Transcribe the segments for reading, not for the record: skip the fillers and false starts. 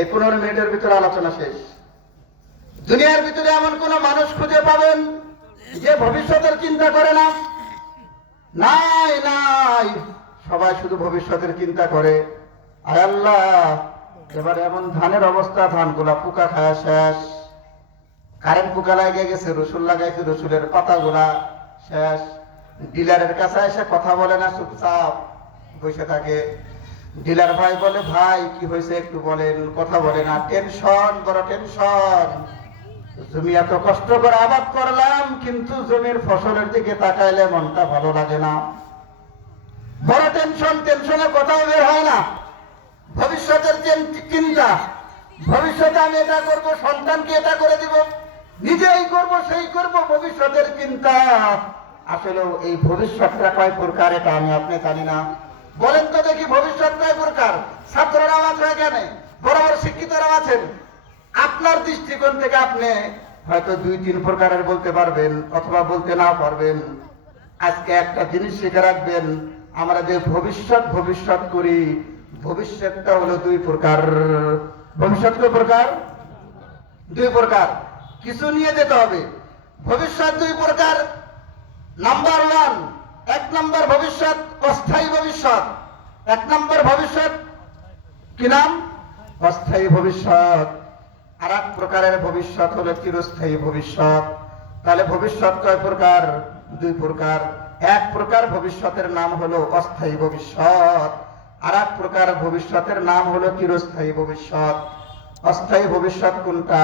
এই 15 মিনিটের ভিতরে আলোচনা শেষ। দুনিয়ার ভিতরে এমন কোন মানুষ খুঁজে পাবেন যে ভবিষ্যতের চিন্তা করে না? নাই নাই, সবাই শুধু ভবিষ্যতের চিন্তা করে। আয় আল্লাহ, এবারে এমন ধানের অবস্থা, ধানগুলা পোকা খায় শেষ। কারেন্ট পোকা লাগিয়ে গেছে, রসুল লাগাইছে, রসুলের পাতাগুলা শেষ। ডিলারের কাছে এসে কথা বলে না, চুপচাপ বসে থাকে। ডিলার ভাই বলে, ভাই কি হয়েছে একটু বলেন, কথা বলে না। টেনশন, বড় টেনশন। জমি এত কষ্ট করে আবাদ করলাম, কিন্তু জমির ফসলের দিকে তাকাইলে মনটা ভালো লাগে না। বড় টেনশন, টেনশনে কথাও বের হয় না। ভবিষ্যতের চিন্তা, ভবিষ্যতে আমি এটা করবো, সন্তানকে এটা করে দিব, নিজেই করব, সেই করব, ভবিষ্যতের চিন্তা। আসলে এই ভবিষ্যৎটা কয় প্রকার এটা আমি আপনি জানি না। বলেন তো দেখি, ভবিষ্যৎ কয় প্রকার? ছাত্ররাও আছে এখানে, বড় বড় শিক্ষিতরাও আছেন। আপনার দৃষ্টিকোণ থেকে আপনি হয়তো 2-3 প্রকারের বলতে পারবেন, অথবা বলতে না পারবেন। আজকে একটা জিনিস শিখে রাখবেন, আমরা যে ভবিষ্যৎ করি, ভবিষ্যৎটা হলো 2 প্রকার। ভবিষ্যৎ কয় প্রকার? 2 প্রকার। কিছু নিয়ে যেতে হবে। ভবিষ্যৎ 2 প্রকার। নাম্বার 1, 1 নম্বর ভবিষ্যৎ অস্থায়ী ভবিষ্যৎ। 1 নম্বর ভবিষ্যৎ কি নাম? অস্থায়ী ভবিষ্যৎ। আর 1 প্রকারের ভবিষ্যৎ হলো চিরস্থায়ী ভবিষ্যৎ। তাহলে ভবিষ্যৎ কয় প্রকার? 2 প্রকার। 1 প্রকার ভবিষ্যতের নাম হলো অস্থায়ী ভবিষ্যৎ, আর 1 প্রকার ভবিষ্যতের নাম হলো চিরস্থায়ী ভবিষ্যৎ। অস্থায়ী ভবিষ্যৎ কোনটা?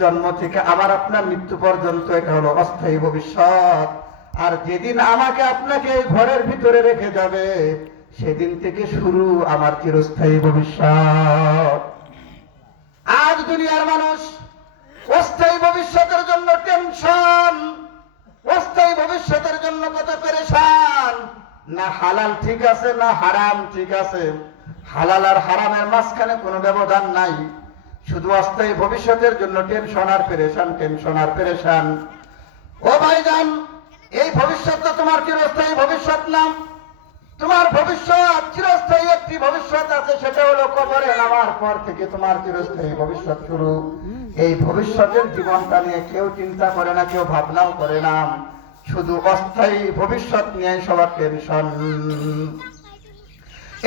জন্ম থেকে আমার আপনার মৃত্যু পর্যন্ত, এটা হলো অস্থায়ী ভবিষ্যৎ। আর যেদিন আমাকে আপনাকে এই ঘরের ভিতরে রেখে যাবে, সেদিন থেকে শুরু আমার চিরস্থায়ী ভবিষ্যৎ। আজ দুনিয়ার মানুষ অস্থায়ী ভবিষ্যতের জন্য টেনশন, অস্থায়ী ভবিষ্যতের জন্য কত পেরেশান। না হালাল ঠিক আছে, না হারাম ঠিক আছে। হালাল আর হারামের মাঝখানে কোনো ব্যবধান নাই। শুধু অস্থায়ী ভবিষ্যতের জন্য টেনশন আর পেরেশান, টেনশন আর পেরেশান। ও ভাইজান, এই ভবিষ্যৎটা তোমার চিরস্থায়ী ভবিষ্যৎ না। তোমার ভবিষ্যৎ চিরস্থায়ী একটি ভবিষ্যৎ আছে, সেটা হলো কবরে নামার পর থেকে তোমার চিরস্থায়ী ভবিষ্যৎ শুরু। এই ভবিষ্যতের জীবনটা নিয়ে কেউ চিন্তা করে না, কেউ ভাবনাও করে না। শুধু অস্থায়ী ভবিষ্যৎ নিয়ে সবার টেনশন।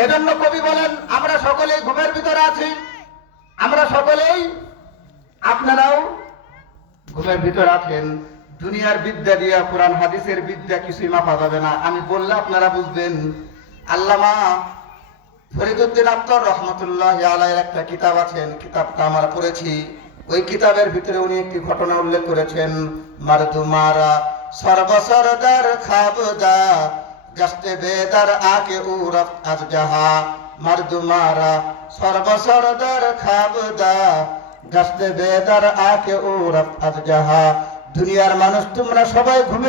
এজন্য কবি বলেন, আমরা সকলেই ঘুমের ভিতরে আছি। আমরা সকলেই, আপনারাও ঘুমের ভিতরে আছেন। দুনিয়ার বিদ্যা দিয়া কোরআন হাদিসের বিদ্যা কিছুই মাপা যাবে না। আমি বললে আপনারা বুঝবেন। আল্লামা ফরিদউদ্দিন আত্তার রহমতুল্লাহ আলাইহির একটা কিতাব আছেন, কিতাবটা আমরা পড়েছি। ওই কিতাবের ভিতরে উনি একটি ঘটনা উল্লেখ করেছেন। মারদুমারা সর্বসরদার খাবদা গস্তে বেদার আকে উরফ আজ জাহা। মারদুমারা সর্বসরদার খাবদা গস্তে বেদার আকে উরফ আজ জাহা। দুনিয়ার মানুষ তোমরা সবাই ঘুমের